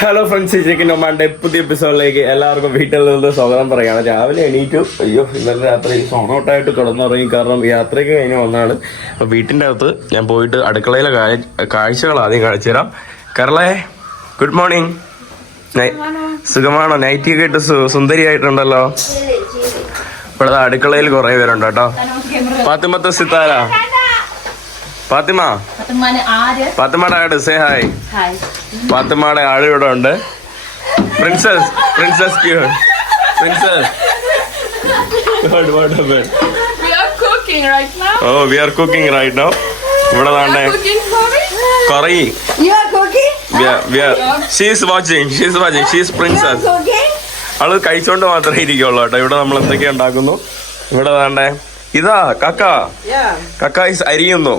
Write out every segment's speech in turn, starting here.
Hello friends chicken ഒമാന്റെ പുതിയ എപ്പിസോഡിലേക്ക് എല്ലാവർക്കും വീട്ടിൽ നിന്ന് സ്വാഗതം പറയുകയാണ്. രാവിലെ എണീറ്റു. അയ്യോ ഇന്നലെ രാത്രി സോണോട്ടായിട്ട് കിടന്നുറങ്ങി. കാരണം യാത്രയ്ക്ക് കഴിഞ്ഞ് വന്നാണ് അപ്പൊ വീട്ടിന്റെ അകത്ത് ഞാൻ പോയിട്ട് അടുക്കളയിലെ കാഴ്- കാഴ്ചകൾ ആദ്യം കാണിച്ചു തരാം. കരളെ ഗുഡ് മോർണിംഗ് സുഖമാണോ? നൈറ്റി കേട്ട് സുന്ദരിയായിട്ടുണ്ടല്ലോ. ഇവിടെ അടുക്കളയിൽ കുറെ പേരുണ്ട് കേട്ടോ. പാത്തിമത്തെ സിത്താര. Ada. പാത്തിമയുടെ ആട് സേ ഹായ് Hai. പാത്തുമ്മയുടെ ആൾ ഇവിടെ ഉണ്ട്. Princess princess Q princess cooking right now. Oh we are cooking right now ഇവിടെ താണ്ടേ? കറി she's watching she's watching she's princess? ആൾ കഴിച്ചോണ്ട് മാത്രമേ ഇരിക്കുള്ളൂ കേട്ടോ. ഇവിടെ നമ്മൾ എന്തൊക്കെ ഉണ്ടാക്കുന്നു? ഇവിടെ താണ്ടേ ഇതാ കക്ക. കക്ക ഇസ് അരിയുന്നു.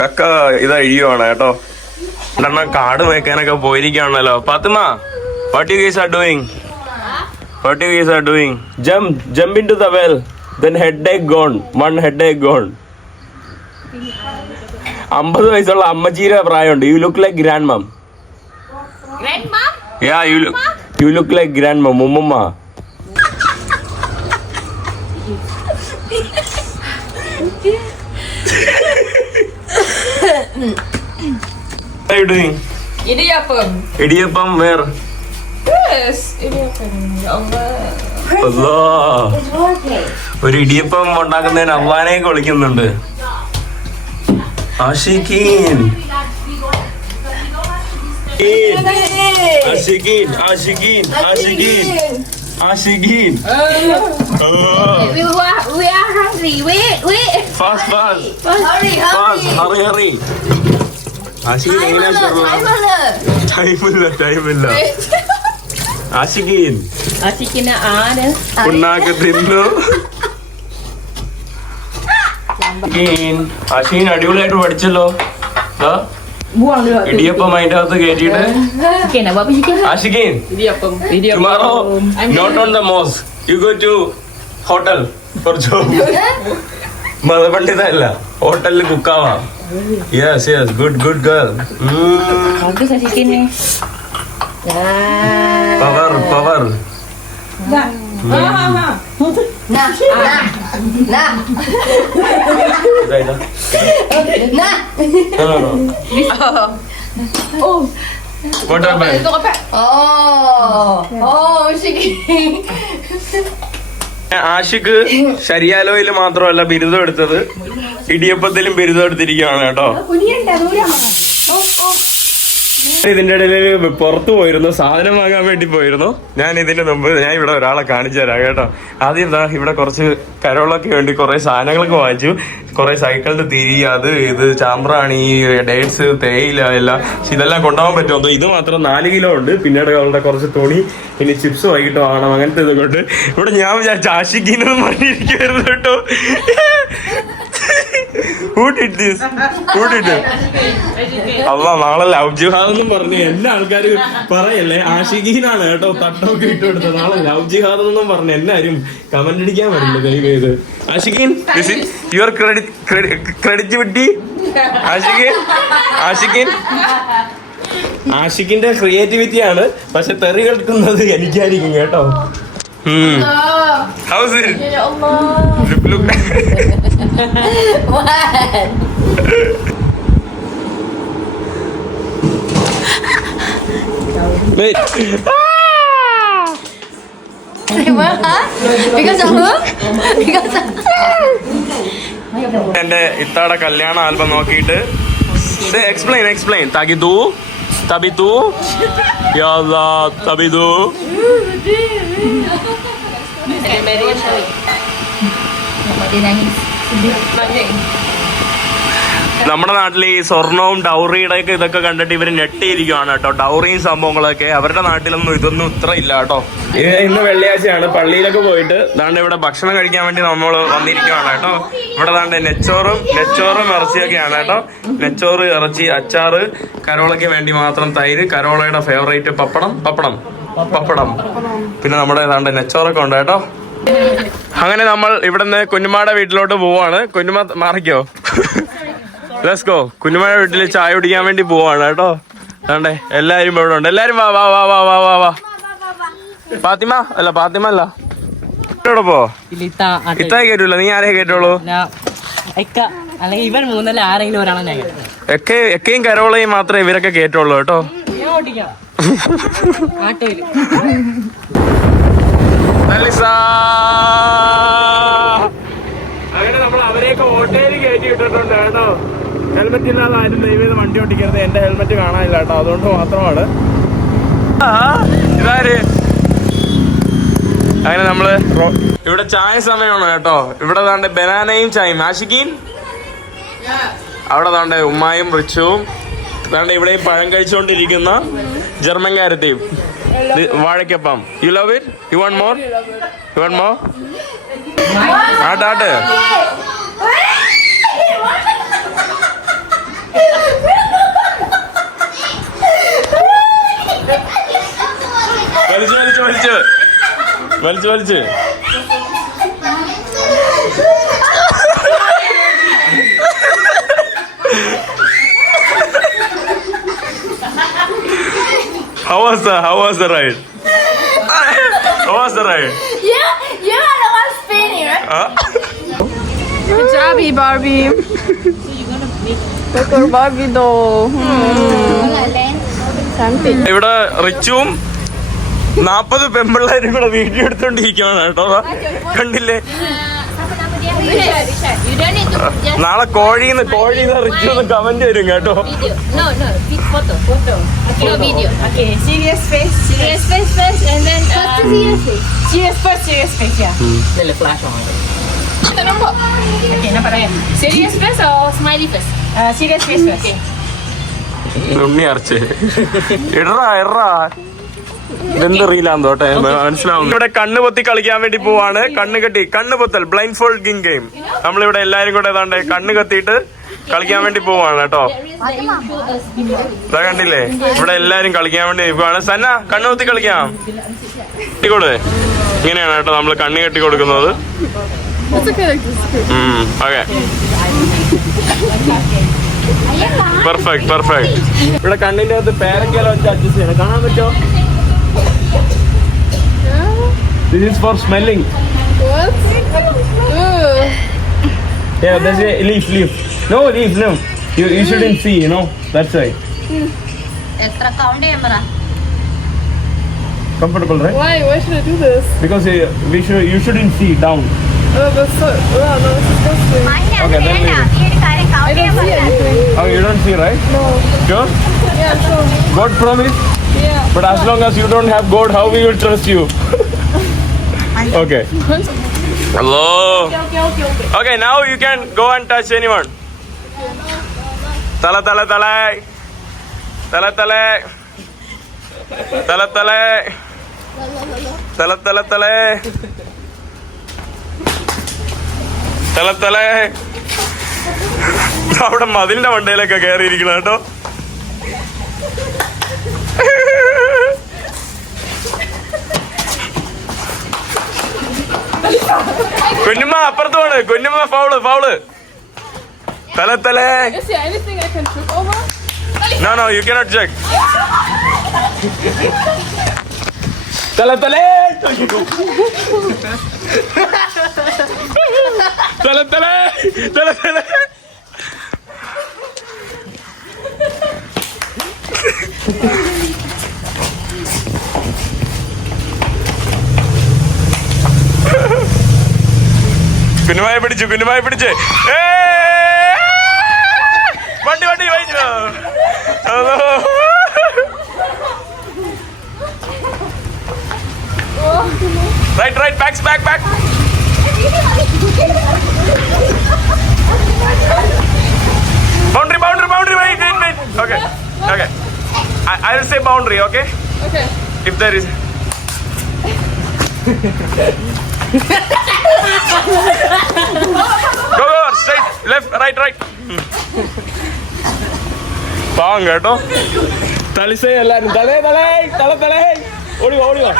കക്ക ഇതാ അഴിയുവാണ് കേട്ടോ. രണ്ടെണ്ണം കാട് മേക്കാനൊക്കെ പോയിരിക്കുകയാണല്ലോ. Pathumma what you guys are doing what you guys are doing jump jump into the well then headache gone one headache gone അമ്പത് വയസ്സുള്ള അമ്മച്ചീരെ പ്രായമുണ്ട്. You look like grand mom Grandma? Yeah you you look like grand mum ഉമ്മുമ്മ What are you doing? Idiyappam. Idiyappam where. ഒരു ഇടിയപ്പം ഉണ്ടാക്കുന്നതിന് അള്ളാനെ വിളിക്കുന്നുണ്ട് Ashiqeen Ashiqeen Ashiqeen Ashiqeen Ashiqeen We are, we are hungry. Wait, wait. Fast fast Hurry, fast hurry. Hurry hurry Ashiqeen എങ്ങനെയാ Time ടൈമില്ല ടൈമില്ല ആഷിഖീൻ Asyiknya ada. ഉണ്ടാക്കി തിന്നു. ആഷിഖീൻ അടിപൊളിയായിട്ട് പഠിച്ചല്ലോ. ഇടിയപ്പം അതിന്റെ അകത്ത് കയറ്റിയിട്ട്? ആഷിഖീൻ tomorrow not on the mosque you go to hotel for job മതപണ്ഡിത അല്ല ഹോട്ടലിൽ കുക്കാവാ yes yes good good girl Bagus lah chicken ni. Nah. Power Na! No, no, no. Oh. What happened? ka pa. Oh, oh, sige. Ashiq ശരിയാലോയിൽ മാത്രമല്ല ബിരുദം എടുത്തത് ഇടിയപ്പത്തിലും ബിരുദം എടുത്തിരിക്കുകയാണ് കേട്ടോ ഇതിന്റെ ഇടയിൽ പുറത്തു പോയിരുന്നു സാധനം വാങ്ങാൻ വേണ്ടി പോയിരുന്നു. ഞാൻ ഇതിന് മുമ്പ് ഞാൻ ഇവിടെ ഒരാളെ കാണിച്ചു തരാം കേട്ടോ. ആദ്യം എന്താ ഇവിടെ കുറച്ച് കരോളൊക്കെ വേണ്ടി കുറെ സാധനങ്ങളൊക്കെ വാങ്ങിച്ചു. കുറെ സൈക്കിളിന്റെ തിരി അത് ഇത് ചാമ്പ്രാണി ഡേറ്റ്സ് തേയില എല്ലാം. പക്ഷെ ഇതെല്ലാം കൊണ്ടുപോകാൻ പറ്റുമോ? ഇത് മാത്രം നാല് കിലോ ഉണ്ട്. പിന്നീട് അവളുടെ കുറച്ച് തുണി ഇനി ചിപ്സ് വൈകിട്ട് വാങ്ങണം. അങ്ങനത്തെ ഇതൊക്കെ ഇവിടെ ഞാൻ വിചാരിച്ചു ആശിക്കുന്നു പറഞ്ഞിരിക്കുവായിരുന്നു കേട്ടോ. Who did this? Who did it? അല്ല നാളെ ലവ് ജിഹാദ് എന്നും പറഞ്ഞ് എല്ലാ ആൾക്കാരും പറയല്ലേ ആഷിഖീനാണ് കേട്ടോ തട്ടൊക്കെ ഇട്ട് കൊടുത്തത്. നാളെ ലവ് ജിഹാദ് എന്നും പറഞ്ഞു എല്ലാരും കമന്റ് അടിക്കാൻ പറ്റില്ല ദയവേത് ആഷിഖീൻ യുവർ ക്രെഡിറ്റ് വിട്ടി ആഷിഖീൻ ആഷിഖീൻ. ആഷിഖിന്റെ ക്രിയേറ്റിവിറ്റി ആണ് പക്ഷെ തെറി കേൾക്കുന്നത് എനിക്കായിരിക്കും കേട്ടോ. House Ya Allah. Look look What? Because of who? Because of. എന്റെ ഇത്താടെ കല്യാണ ആൽബം നോക്കിയിട്ട് explain explain Tapi tu Ya Allah Tapi tu. Mak dia nangis. Sedih. Banyak. നമ്മുടെ നാട്ടിൽ ഈ സ്വർണവും ഡൗറിയുടെ ഒക്കെ ഇതൊക്കെ കണ്ടിട്ട് ഇവർ ഞെട്ടിയിരിക്കുവാണ് കേട്ടോ. ഡൗറിയും സംഭവങ്ങളൊക്കെ. അവരുടെ നാട്ടിലൊന്നും ഇതൊന്നും ഇത്ര ഇല്ല കേട്ടോ. ഇന്ന് വെള്ളിയാഴ്ചയാണ്. പള്ളിയിലൊക്കെ പോയിട്ട് ദാണ്ട് ഇവിടെ ഭക്ഷണം കഴിക്കാൻ വേണ്ടി നമ്മൾ വന്നിരിക്കുവാണ് കേട്ടോ. ഇവിടെ ദാണ്ട് നെച്ചോറും നെച്ചോറും ഇറച്ചിയൊക്കെയാണ് കേട്ടോ. നെച്ചോറ് ഇറച്ചി അച്ചാറ് കരോളയ്ക്ക് വേണ്ടി മാത്രം തൈര് കരോളയുടെ ഫേവറേറ്റ് പപ്പടം പപ്പടം പപ്പടം. പിന്നെ നമ്മുടെ ഏതാണ്ട് നെച്ചോറൊക്കെ ഉണ്ട് കേട്ടോ. അങ്ങനെ നമ്മൾ ഇവിടുന്ന് കുഞ്ഞുമാടെ വീട്ടിലോട്ട് പോവാണ്. കുഞ്ഞുമ മാറിക്കോ? ലെറ്റ്സ് ഗോ കുഞ്ഞുമഴ വീട്ടിൽ ചായ കുടിക്കാൻ വേണ്ടി പോവാണ് കേട്ടോ. അതെ എല്ലാരും ഇവിടെ ഉണ്ട്. എല്ലാരും വാ വാ വാ വാ വാ വാ. വാ ഫാത്തിമ? അല്ല പാത്തിമ അല്ല. ഇവിടെ പോ? ഇത്ത കേട്ടില്ല നീ ആരെയും കേട്ടോളൂ? എക്ക ഇവർ മൂന്നല്ല ആരെങ്കിലും ഒരാളെ. ഒക്കെ എക്കയും കരോളയും മാത്രമേ ഇവരൊക്കെ കേട്ടുള്ളൂ കേട്ടോ. അങ്ങനെ നമ്മൾ അവരെയൊക്കെ ഓട്ടോയിൽ കയറ്റി ഇട്ടിട്ടുണ്ട് കേട്ടോ. ഹെൽമെറ്റ് ഇല്ലാതെ ആരും ദൈവം വണ്ടി ഓടിക്കരുത്. എന്റെ ഹെൽമെറ്റ് കാണാനില്ല കേട്ടോ. അതുകൊണ്ട് മാത്രമാണ്. അങ്ങനെ നമ്മൾ ഇവിടെ ചായ സമയമാണ് കേട്ടോ. ഇവിടെ താണ്ട് ബനാനയും ചായയും. ആഷിക്കീൻ അവിടെ താണ്ട് ഉമ്മായും റിച്ചുവും. താണ്ട് ഇവിടെയും പഴം കഴിച്ചുകൊണ്ടിരിക്കുന്ന ജർമ്മൻകാരത്തെയും കാരത്തെയും വാഴക്കപ്പം you love it you one more you one more ആട്ട്. വലിച്ചു വലിച്ചു വലിച്ചു വലിച്ചു വലിച്ചു How was the How was the ride? How was the ride? You, you are the one spinning, right? Huh? Good job, Barbie. ഇവിടെ റിച്ചും നാപ്പത് പെമ്പിള്ളേരും കൂടെ video എടുത്തോണ്ടിരിക്കുകയാണ് കേട്ടോ. കണ്ടില്ലേ? നാളെ കോഴിന്ന് കോഴിന്ന് റിച്ചൊന്ന് കമന്റ് വരും കേട്ടോ. Photo photo face face face and then flash on photo, po. Video. Okay, serious face. Serious face o smiley face? uh, serious face. First, Okay? Uh. Unni അരച്ച് ഇടറാ ഇടറാ ഇതെന്ത് റീലാന്ന് തോട്ടെ മനസ്സിലാവും ഇവിടെ കണ്ണ് പൊത്തി കളിക്കാൻ വേണ്ടി പോവാണ്. കണ്ണ് കെട്ടി. കണ്ണ് പൊത്തൽ. ബ്ലൈൻഡ് ഫോൾഡിങ് ഗെയിം നമ്മളിവിടെ എല്ലാരും കൂടെ ഏതാണ്ട് കണ്ണ് കത്തിയിട്ട് കളിക്കാൻ വേണ്ടി പോവാണ് കേട്ടോ. ഇതാ കണ്ടില്ലേ? ഇവിടെ എല്ലാരും കളിക്കാൻ വേണ്ടി പോവാണ്. സന്ന കണ്ണ് പൊത്തി കളിക്കാം. കെട്ടിക്കൊടു. ഇങ്ങനെയാണ് കേട്ടോ നമ്മൾ കണ്ണ് കെട്ടി കൊടുക്കുന്നത് ഓക്കെ പെർഫെക്റ്റ് പെർഫെക്റ്റ് ഇവിടെ കണ്ണിന്റെ അകത്ത് പേരക്കല വെച്ച് അഡ്ജസ്റ്റ് ചെയ്യണം കാണാൻ പറ്റോ this is for smelling Yeah, that's it. leaf, leaf. No, leaf, no. You, you shouldn't see, you know. That's right. എത്ര കൗണ്ട് ചെയ്യാൻ പറ Comfortable, right? Why? Why should I do this? Because uh, we should, you shouldn't see down. Oh, that's so. Oh, no, it's disgusting. Okay, then leave it. I don't see anything. Oh, you don't see, right? No. Sure? Yeah, sure. God promise. Yeah. But as long as you don't have God, how we will trust you? okay. Hello. Okay, now you can go and touch anyone. Tala tala tala. Tala tala. Tala tala. Tala tala tala. തല തല അവിടെ മതിലിന്റെ മണ്ടയിലൊക്കെ കയറിയിരിക്കണം കേട്ടോ. കുഞ്ഞുമ്മ അപ്പുറത്ത് പോണ്. കുഞ്ഞുമ്മ foul foul തല തല no no you cannot check തല തല തല തല തല തല കുഞ്ഞുമായി പിടിച്ചു കുഞ്ഞുമായി പിടിച്ച്! വണ്ടി വണ്ടി Vaiko right right backs back back boundary boundary boundary wait wait wait okay okay I will say boundary okay Okay. if there is go go straight left right right. പാവം കേട്ടോ. തളിസേ എല്ലാരും. തലേ തലേ തല തലേ ഓടി ഓടി വാ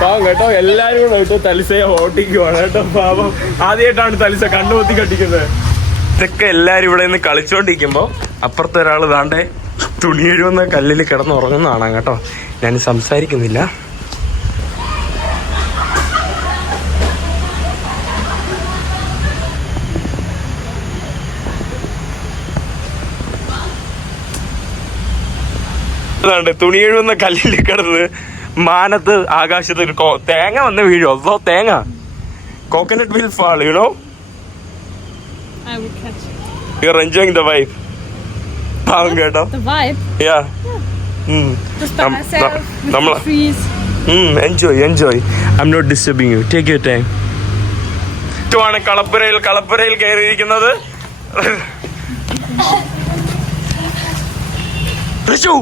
പാവം കേട്ടോ എല്ലാരും കൂടെ കേട്ടോ തലിസയെ ഓട്ടിക്കുവാണ് കേട്ടോ പാവം. ആദ്യമായിട്ടാണ് തലിസ കണ്ണുപൊത്തി കട്ടിക്കുന്നത് ഇതൊക്കെ എല്ലാരും ഇവിടെ നിന്ന് കളിച്ചോണ്ടിരിക്കുമ്പോ അപ്പുറത്തെ ഒരാൾ ദാണ്ടെ തുണി എഴുവുന്ന കല്ലിൽ കിടന്നുറങ്ങുന്നതാണ് കേട്ടോ. ഞാൻ സംസാരിക്കുന്നില്ല. തുണി എഴുവുന്ന കല്ലിൽ കിടന്ന് മാനത്ത് ആകാശത്ത് ഒരു തേങ്ങ വന്ന് വീഴോ അതോ തേങ്ങ? Coconut will fall you know I will catch it. You are enjoying the wife പാവം കേട്ടോ. The vibe. Yeah. Enjoy enjoy I'm not disturbing you take you time ആണ് കളപ്പുരയിൽ കളപ്പുരയിൽ കയറിയിരിക്കുന്നത്. ഋഷു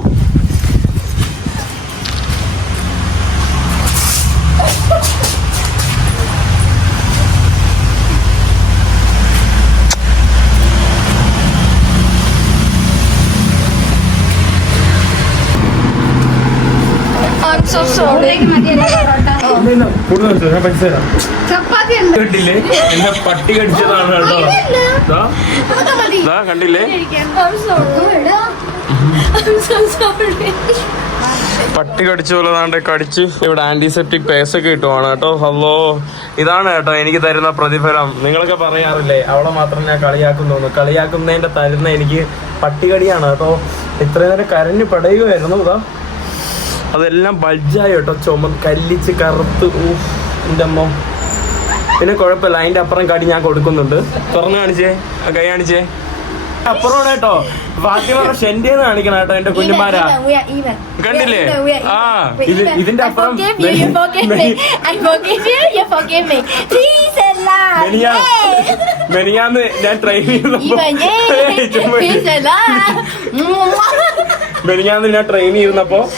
കണ്ടില്ലേ എന്നെ പട്ടി കടിച്ചതാണ് കേട്ടോ. ദാ, ദാ കണ്ടില്ലേ. പട്ടി കടിച്ച പോലെ ദാണ്ടെ കടിച്ച് ഇവിടെ ആന്റിസെപ്റ്റിക് പേസ് ഒക്കെ കിട്ടുവാണ് കേട്ടോ. ഹലോ. ഇതാണ് കേട്ടോ എനിക്ക് തരുന്ന പ്രതിഫലം. നിങ്ങളൊക്കെ പറയാറില്ലേ അവളെ മാത്രം ഞാൻ കളിയാക്കുന്നു കളിയാക്കുന്നതിന്റെ തരുന്ന എനിക്ക് പട്ടികടിയാണ് കേട്ടോ. ഇത്രയും നേരം കരഞ്ഞു പടയുമായിരുന്നു ഇതാ അതെല്ലാം ബൾജായി കേട്ടോ ചുമ കല്ലിച്ച് കറുത്ത് ഊഫ് എന്റെ അമ്മ. പിന്നെ കുഴപ്പമില്ല അതിന്റെ അപ്പുറം കടി ഞാൻ കൊടുക്കുന്നുണ്ട്. തുറന്നു കാണിച്ചേ ആ കൈ കാണിച്ചേ. അപ്പുറമാണ് കേട്ടോ. ഫാത്തിമ ഷെൻഡേന്ന് കാണിക്കണം കേട്ടോ എന്റെ കുഞ്ഞുമാരാ. കണ്ടില്ലേ. ആ ഇത്. ഇതിന്റെ അപ്പുറം മെനിയാ- മെനിയാന്ന് ഞാൻ ട്രെയിൻ allow. മെനിയാന്ന് ഞാൻ ട്രെയിൻ ചെയ്യുന്നപ്പോ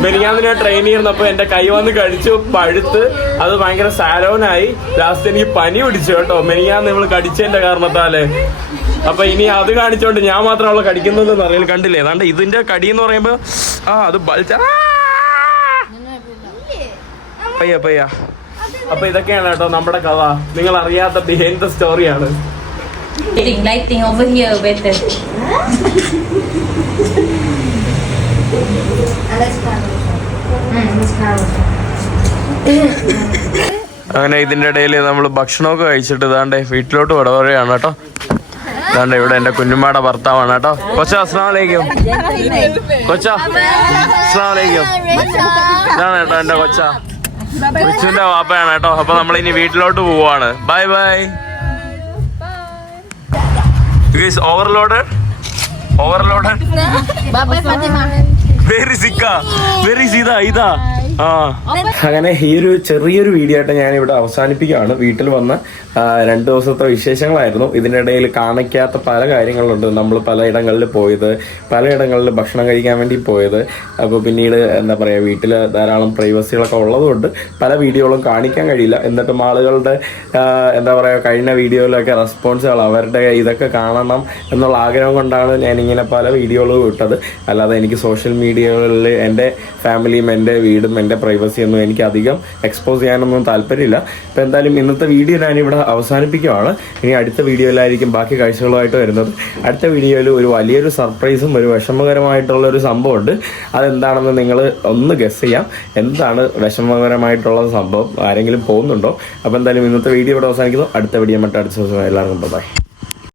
മെനിയാന്ന് ഞാൻ ട്രെയിൻ ചെയ്യുന്നപ്പോ എന്റെ കൈ വന്ന് കടിച്ചു പഴുത്ത്. അത് ഭയങ്കര സാരോനായി ലാസ്റ്റ് എനിക്ക് പനി പിടിച്ചു കേട്ടോ. മെനിയാന്ന് നമ്മൾ കടിച്ചതിന്റെ കാരണത്താൽ. അപ്പൊ ഇനി അത് കാണിച്ചോണ്ട് ഞാൻ മാത്രം അവളെ കടിക്കുന്നതെന്ന് അറിയാൻ കണ്ടില്ലേ? ഏതാണ്ട് ഇതിന്റെ കടി എന്ന് പറയുമ്പോ ആ അത് പയ്യ പയ്യ. അപ്പൊ ഇതൊക്കെയാണ് കേട്ടോ നമ്മുടെ കഥ. നിങ്ങൾ അറിയാത്ത ബിഹൈൻഡ് ദ സ്റ്റോറിയാണ് Lighting, over here. അങ്ങനെ ഇതിന്റെ ഇടയിൽ നമ്മൾ ഭക്ഷണമൊക്കെ കഴിച്ചിട്ട് ഇതാണ്ട് വീട്ടിലോട്ട് വിടവരെയാണ് കേട്ടോ. ഇതാണ്ട് ഇവിടെ എന്റെ കുഞ്ഞുമ്മയുടെ ഭർത്താവാണ് കേട്ടോ. കൊച്ച അസ്ലാമലേക്കും കൊച്ച അസ്ലാമലേക്കും ഇതാണ് കേട്ടോ എന്റെ കൊച്ച. കൊച്ചിന്റെ വാപ്പയാണ് കേട്ടോ. അപ്പൊ നമ്മൾ ഇനി വീട്ടിലോട്ട് പോവാണ്. Bye bye overloaded overloaded Bye bye very Zika very ഇതാ ഇതാ. അങ്ങനെ ഈ ഒരു ചെറിയൊരു വീഡിയോ ആയിട്ട് ഞാൻ ഇവിടെ അവസാനിപ്പിക്കുകയാണ്. വീട്ടിൽ വന്ന രണ്ടു ദിവസത്തെ വിശേഷങ്ങളായിരുന്നു. ഇതിനിടയിൽ കാണിക്കാത്ത പല കാര്യങ്ങളുണ്ട്. നമ്മൾ പലയിടങ്ങളിൽ പോയത് പലയിടങ്ങളിൽ ഭക്ഷണം കഴിക്കാൻ വേണ്ടി പോയത്. അപ്പോൾ പിന്നീട് എന്താ പറയുക വീട്ടിൽ ധാരാളം പ്രൈവസികളൊക്കെ ഉള്ളതുകൊണ്ട് പല വീഡിയോകളും കാണിക്കാൻ കഴിയില്ല. എന്നിട്ടും ആളുകളുടെ എന്താ പറയുക കഴിഞ്ഞ വീഡിയോയിലൊക്കെ റെസ്പോൺസുകൾ അവരുടെ ഇതൊക്കെ കാണണം എന്നുള്ള ആഗ്രഹം കൊണ്ടാണ് ഞാൻ ഇങ്ങനെ പല വീഡിയോകളും ഇട്ടത്. അല്ലാതെ എനിക്ക് സോഷ്യൽ മീഡിയകളിൽ എന്റെ ഫാമിലിയും എന്റെ വീടും എന്റെ പ്രൈവസിയൊന്നും എനിക്ക് അധികം എക്സ്പോസ് ചെയ്യാനൊന്നും താല്പര്യമില്ല. അപ്പോൾ എന്തായാലും ഇന്നത്തെ വീഡിയോ ഞാനിവിടെ അവസാനിപ്പിക്കുകയാണ് ഇനി അടുത്ത വീഡിയോയിലായിരിക്കും ബാക്കി കാഴ്ചകളുമായിട്ട് വരുന്നത്. അടുത്ത വീഡിയോയിൽ ഒരു വലിയൊരു സർപ്രൈസും ഒരു വിഷമകരമായിട്ടുള്ള ഒരു സംഭവമുണ്ട്. അതെന്താണെന്ന് നിങ്ങൾ ഒന്ന് ഗസ് ചെയ്യാം. എന്താണ് വിഷമകരമായിട്ടുള്ള സംഭവം? ആരെങ്കിലും പോകുന്നുണ്ടോ? അപ്പോൾ എന്തായാലും ഇന്നത്തെ വീഡിയോ ഇവിടെ അവസാനിക്കുന്നു. അടുത്ത വീഡിയോ മറ്റേ അടുത്ത ദിവസം എല്ലാവർക്കും ബൈ